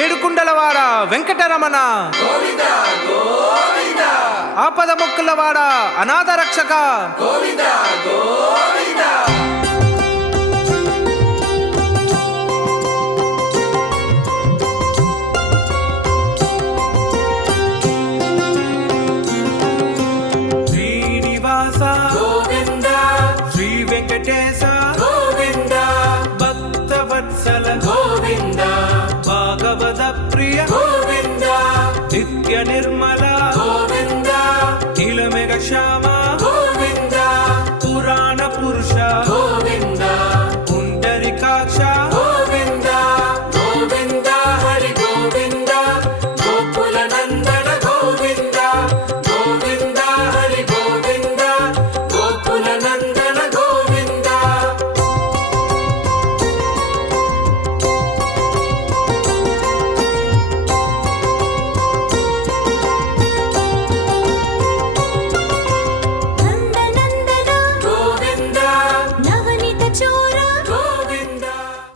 ఏడుకుండలవాడ వెంకటరమణ, ఆపద మొక్కులవాడ అనాథ రక్షక, శ్రీనివాస గోవింద, శ్రీ వెంకటేశ గోవింద, భక్తవత్సల గోవింద, భాగవత ప్రియ